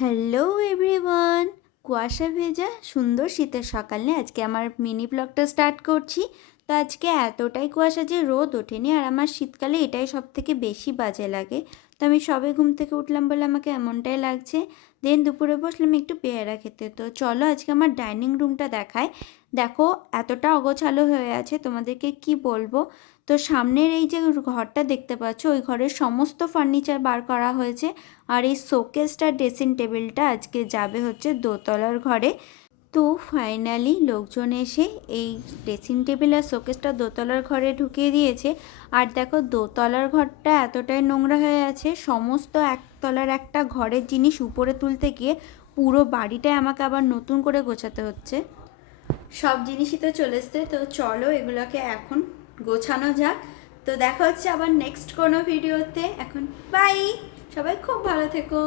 Hello everyone, কুয়াশা ভেজা সুন্দর শীতের সকালে আজকে আমার মিনি ব্লগটা স্টার্ট করছি। তো আজকে এতটাই কুয়াশা যে রোদ ওঠেনি, আর আমার শীতকালে এটাই সব থেকে বেশি বাজে লাগে। তো আমি সবে ঘুম থেকে উঠলাম বলে আমাকে এমনটাই লাগছে। দেন দুপুরে বসলাম একটু পেয়ারা খেতে। তো চলো আজকে আমার ডাইনিং রুমটা দেখায়। দেখো, এতটা অগোছালো হয়ে আছে, তোমাদেরকে কি বলবো। তো সামনের এই যে ঘরটা দেখতে পাচ্ছ, ওই ঘরের সমস্ত ফার্নিচার বার করা হয়েছে। আর এই শোকেসটা ড্রেসিং টেবিলটা আজকে যাবে হচ্ছে দোতলার ঘরে। তো ফাইনালি লোকজন এসে এই ড্রেসিং টেবিল আর শোকেসটা দোতলার ঘরে ঢুকিয়ে দিয়েছে। আর দেখো, দোতলার ঘরটা এতটাই নোংরা হয়ে আছে, সমস্ত একতলার একটা ঘরের জিনিস উপরে তুলতে গিয়ে পুরো বাড়িটাই আমাকে আবার নতুন করে গোছাতে হচ্ছে। সব জিনিসই তো চলে এসছে, তো চলো এগুলোকে এখন গোছানো যাক। তো দেখা হচ্ছে আবার নেক্সট কোনো ভিডিওতে। এখন বাই, সবাই খুব ভালো থেকো।